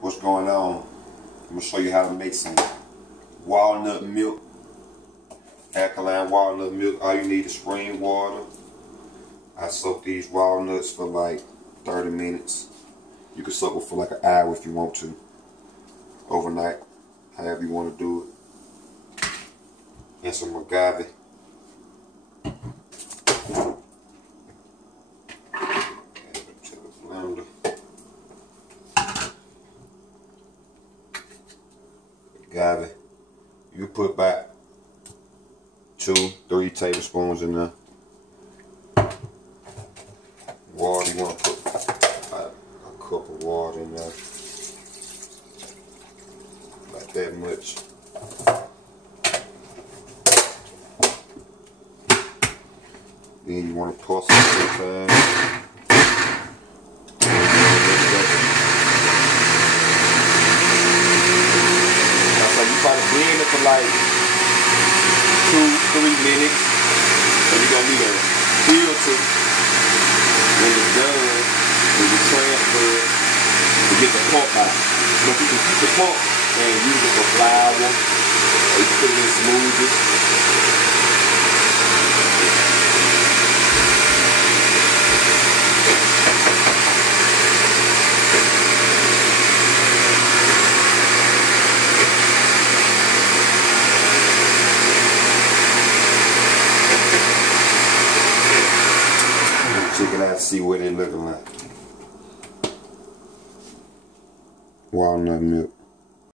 what's going on. I'm gonna show you how to make some walnut milk, alkaline walnut milk. All you need is spring water. I soak these walnuts for like 30 minutes. You can soak it for like an hour if you want to. Overnight, however you want to do it. And some agave. Add it to the blender. Agave. You put about 2-3 tablespoons in there. Water, you want to put about a cup of water in there. Like that much. Then you want to toss it sometimes. So you try to blend it for like 2-3 minutes. And you're going to need a filter when it's done, when you transfer it, to get the pulp out. But you can keep the pulp and use it for flour, or you can put it in smoothies. Check it out, see what it looking like. Walnut milk.